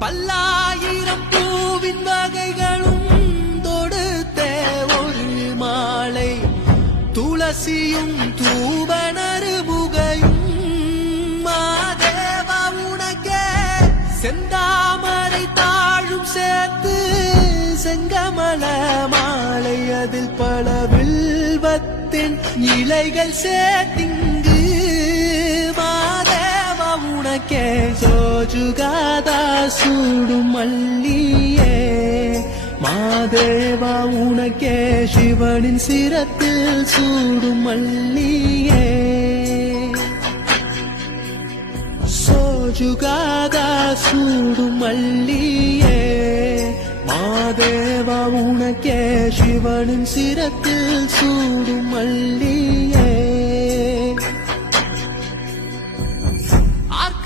பல்லாயிரம் பூவின் வகைகளும் தொடுத்தே ஒரு மாலை துளசியும் தூபனரு புகையும் மாதேவா உனக்கே செந்தாமரை தாழும் சேர்த்து செங்கமல மாலை அதில் பல வில்வத்தின் இலைகள் சேர்த்திங்கு மாதேவா உனக்கே சோஜுகாதா சூடும் மல்லியே மாதேவா உனக்கே சிவனின் சிரத்தில் சூடும் மல்லியே சோஜுகாதா சூடும் மல்லியே மாதேவா உனக்கே சிவனின் சிரத்தில் சூடும் மல்லியே